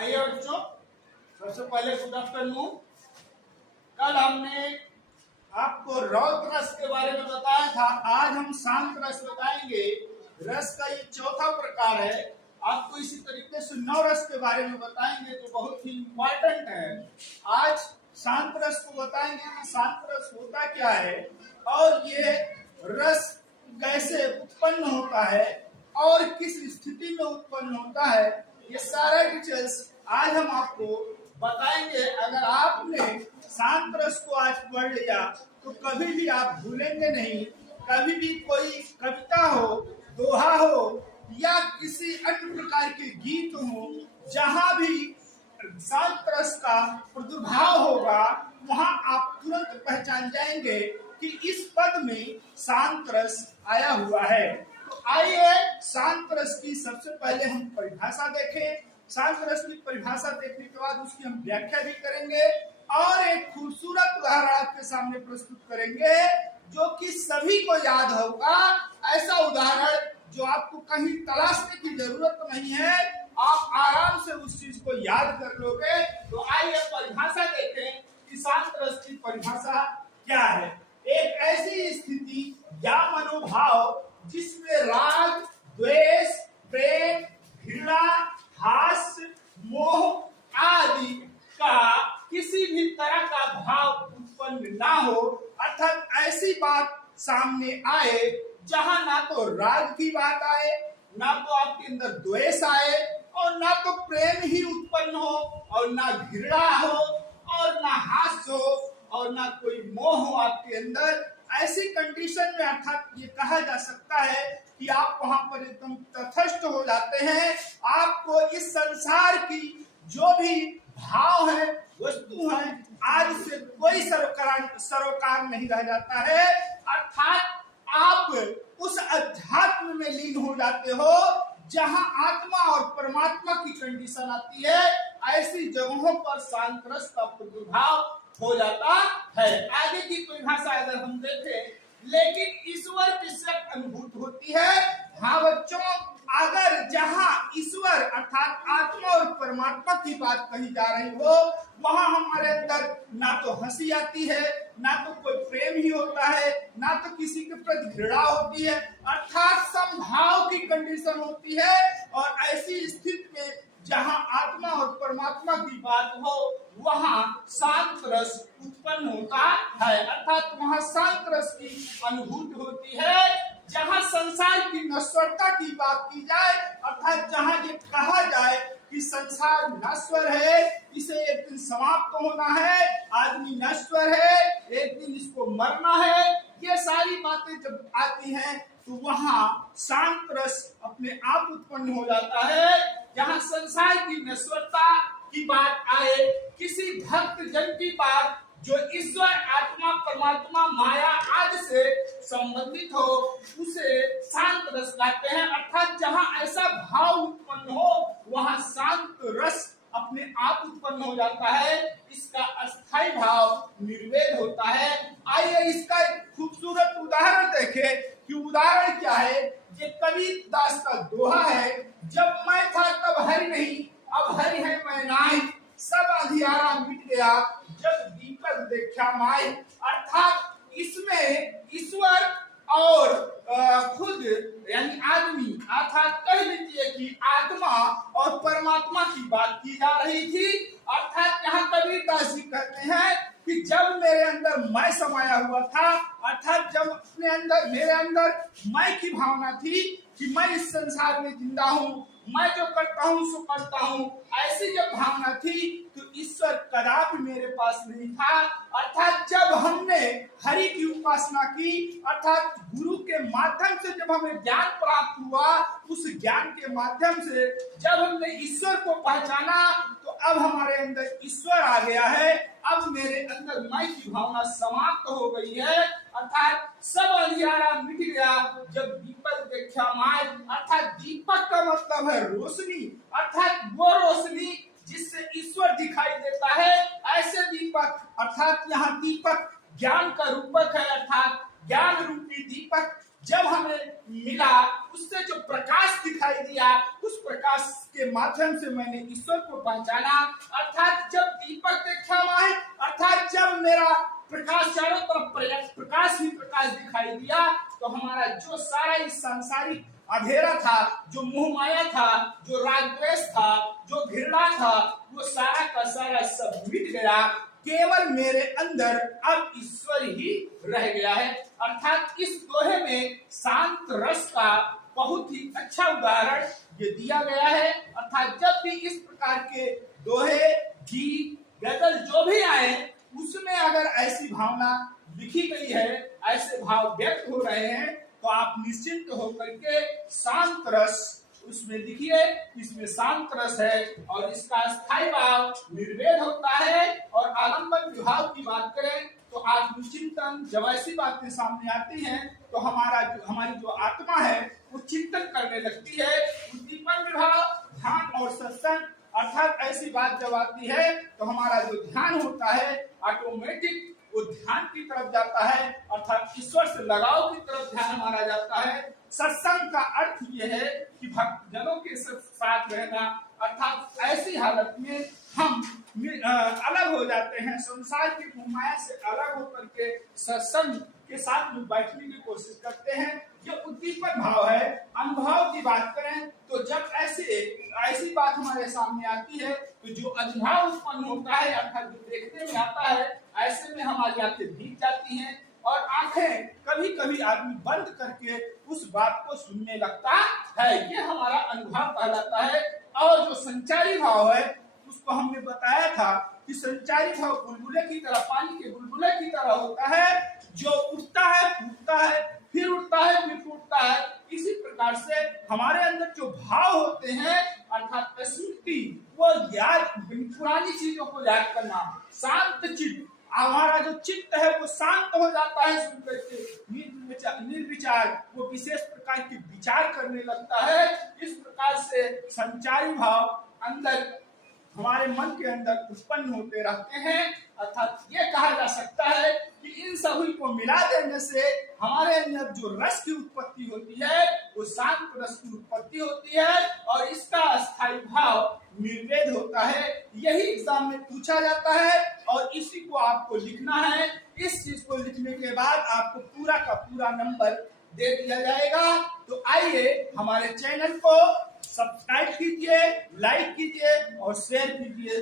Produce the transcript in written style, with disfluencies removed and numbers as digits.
आइए बच्चों, सबसे पहले गुड आफ्टरनून। कल हमने आपको रौद्र रस के बारे में बताया था, आज हम शांत रस बताएंगे। रस का ये चौथा प्रकार है। आपको इसी तरीके से 9 रस के बारे में बताएंगे जो बहुत ही इम्पोर्टेंट है। आज शांत रस को बताएंगे कि शांत रस होता क्या है और ये रस कैसे उत्पन्न होता है और किस स्थिति में उत्पन्न होता है, ये सारा डिटेल्स आज हम आपको बताएंगे। अगर आपने शांत रस को आज पढ़ लिया तो कभी भी आप भूलेंगे नहीं। कभी भी कोई कविता हो, दोहा हो या किसी अन्य प्रकार के गीत हो, जहां भी शांत रस का प्रादुर्भाव होगा वहां आप तुरंत पहचान जाएंगे कि इस पद में शांत रस आया हुआ है। तो आइए शांत रस की सबसे पहले हम परिभाषा देखें। शांत रस की परिभाषा देखने के बाद उसकी हम व्याख्या भी करेंगे और एक खूबसूरत उदाहरण आपके सामने प्रस्तुत करेंगे जो कि सभी को याद होगा। ऐसा उदाहरण जो आपको कहीं तलाशने की जरूरत नहीं है, आप आराम से उस चीज को याद कर लोगे। तो आइए परिभाषा देखें कि शांत रस की परिभाषा क्या है। एक ऐसी स्थिति या मनोभाव जिसमें राग, द्वेष, प्रेम, घृणा, हास्य, मोह आदि का किसी भी तरह का भाव उत्पन्न ना हो, अर्थात ऐसी बात सामने आए जहां ना तो राग की बात आए, ना तो आपके अंदर द्वेष आए और ना तो प्रेम ही उत्पन्न हो और ना घृणा हो और ना हास्य हो और ना कोई मोह हो आपके अंदर। ऐसी कंडीशन में अर्थात ये कहा जा सकता है कि आप वहां पर एकदम तटस्थ हो जाते हैं। आपको इस संसार की जो भी भाव है, वस्तु है, आज से कोई सरोकार नहीं रह जाता है। अर्थात आप उस अध्यात्म में लीन हो जाते हो जहां आत्मा और परमात्मा की कंडीशन आती है। ऐसी जगहों पर शांत रस का प्रादुर्भाव हो जाता है। आगे की परिभाषा अगर हम देखें, लेकिन ईश्वर किससे अनुभूत होती है? हाँ बच्चों, अगर जहां ईश्वर अर्थात आत्मा और परमात्मा की बात कही जा रही हो, वहां हमारे अंदर ना तो हंसी आती है, ना तो कोई प्रेम ही होता है, ना तो किसी के प्रति घृणा होती है, अर्थात समभाव की कंडीशन होती है। और ऐसी स्थिति में जहां आत्मा और परमात्मा की बात हो वहां शांत रस उत्पन्न होता है, अर्थात वहां शांत रस की अनुभूति होती है। जहां संसार की नश्वरता की बात की जाए, अर्थात जहां ये कहा जाए कि संसार नश्वर है, इसे एक दिन समाप्त होना है, आदमी नश्वर है, एक दिन इसको मरना है, ये सारी बातें जब आती हैं तो वहां शांत रस अपने आप उत्पन्न हो जाता है। जहां संसार की नश्वरता की बात आए, किसी भक्त जन की बात जो ईश्वर, आत्मा, परमात्मा, माया आदि से संबंधित हो, उसे शांत रस कहते हैं। अर्थात जहां ऐसा भाव उत्पन्न हो वहां शांत रस अपने आप उत्पन्न हो जाता है। इसका अस्थायी भाव निर्वेद होता है। आइए इसका एक खूबसूरत उदाहरण देखें कि उदाहरण क्या है। ये कबीरदास का दोहा है, जब मैं था तब हरि नहीं, अब हरि है मैं नाई, सब अंधियारा मिट गया जब दीपक देखा माई। अर्थात इसमें ईश्वर और खुद यानी आदमी, अर्थात कह लीजिए कि आत्मा और परमात्मा की बात की जा रही थी। अर्थात यहाँ कबीरदास जी कहते हैं कि जब मेरे अंदर मैं समाया हुआ था, अर्थात जब अपने अंदर मेरे अंदर मैं की भावना थी कि मैं इस संसार में जिंदा हूँ, मैं जो करता हूँ सो करता हूँ, ऐसी जब भावना थी तो ईश्वर कदापि मेरे पास नहीं था। अर्थात जब हमने हरि की उपासना की, अर्थात गुरु के माध्यम से जब हमें ज्ञान प्राप्त हुआ, उस ज्ञान के माध्यम से जब हमने ईश्वर को पहचाना तो अब हमारे अंदर ईश्वर आ गया है। अब मेरे अंदर मैं की भावना समाप्त हो गई है। अर्थात सब अंधियारा मिट गया जब दीपक देखा माय। अर्थात दीपक का मतलब है रोशनी, अर्थात वो रोशनी जिससे ईश्वर दिखाई देता है। ऐसे दीपक, अर्थात यहाँ दीपक ज्ञान का रूपक है, अर्थात ज्ञान रूपी दीपक जब हमें मिला, उससे जो प्रकाश दिखाई दिया उस प्रकाश के माध्यम से मैंने ईश्वर को पहचाना। अर्थात जब दीपक देखा है, अर्थात जब मेरा प्रकाश चारों तरफ प्रकाश ही प्रकाश दिखाई दिया, तो हमारा जो सारा इस सांसारिक अंधेरा था, जो मोह माया था, जो राग द्वेष था, जो घृणा था, वो सारा का सारा सब मिट गया। केवल मेरे अंदर अब ईश्वर ही रह गया है। अर्थात इस दोहे में शांत रस का बहुत ही अच्छा उदाहरण ये दिया गया है। अर्थात जब भी इस प्रकार के दोहे, गीत, गजल जो भी आए, उसमें अगर ऐसी भावना लिखी गई है, ऐसे भाव व्यक्त हो रहे हैं, तो आप निश्चिंत होकर के शांत रस उसमें लिखिए। इसमें शांत रस है और इसका स्थायी भाव निर्वेद होता है। और आलंबन विभाव की बात करें तो आत्मचिंतन, जब ऐसी बातें सामने आती हैं तो हमारी जो आत्मा है वो चिंतन करने लगती है। उद्दीपन विभाव, ध्यान और सत्संग, अर्थात ऐसी बात जब आती है तो हमारा जो ध्यान होता है ऑटोमेटिक वो ध्यान की तरफ जाता है, अर्थात ईश्वर से लगाव की तरफ ध्यान हमारा जाता है। सत्संग का अर्थ ये है कि भक्तजनों के साथ रहना, अर्थात ऐसी हालत में हम अलग हो जाते हैं, संसार की माया से अलग होकर के सत्संग के साथ में बैठने की कोशिश करते हैं। ये उद्दीपन भाव है। अनुभव की बात करें तो जब ऐसी बात हमारे सामने आती है तो जो अनुभव उत्पन्न होता है, अर्थात जो देखने में आता है, ऐसे में हमारी आंखें भीग जाती हैं और आंखें कभी कभी आदमी बंद करके उस बात को सुनने लगता है। ये हमारा अनुभव कहलाता है। और जो संचारी भाव है उसको हमने बताया था कि संचारी भाव बुलबुले की तरह, पानी के बुलबुले की तरह होता है, जो उठता है, फूटता है, फिर उठता है, फिर फूटता है। इसी प्रकार से हमारे अंदर जो भाव होते हैं, अर्थात स्मृति, वो याद, पुरानी चीजों को याद करना, शांत चित्त, हमारा जो चित्त है वो शांत हो जाता है सुनकर के, निर्विचार, वो विशेष प्रकार के विचार करने लगता है। इस प्रकार से संचारी भाव अंदर हमारे मन के अंदर उत्पन्न होते रहते हैं। अर्थात ये कहा जा सकता है कि इन सभी को मिला देने से हमारे अंदर जो रस की उत्पत्ति होती है वो शांत रस की उत्पत्ति होती है और इसका स्थायी भाव निर्वेद होता है। यही एग्जाम में पूछा जाता है और इसी को आपको लिखना है। इस चीज को लिखने के बाद आपको पूरा का पूरा नंबर दे दिया जाएगा। तो आइए हमारे चैनल को सब्सक्राइब कीजिए, लाइक कीजिए और शेयर कीजिए।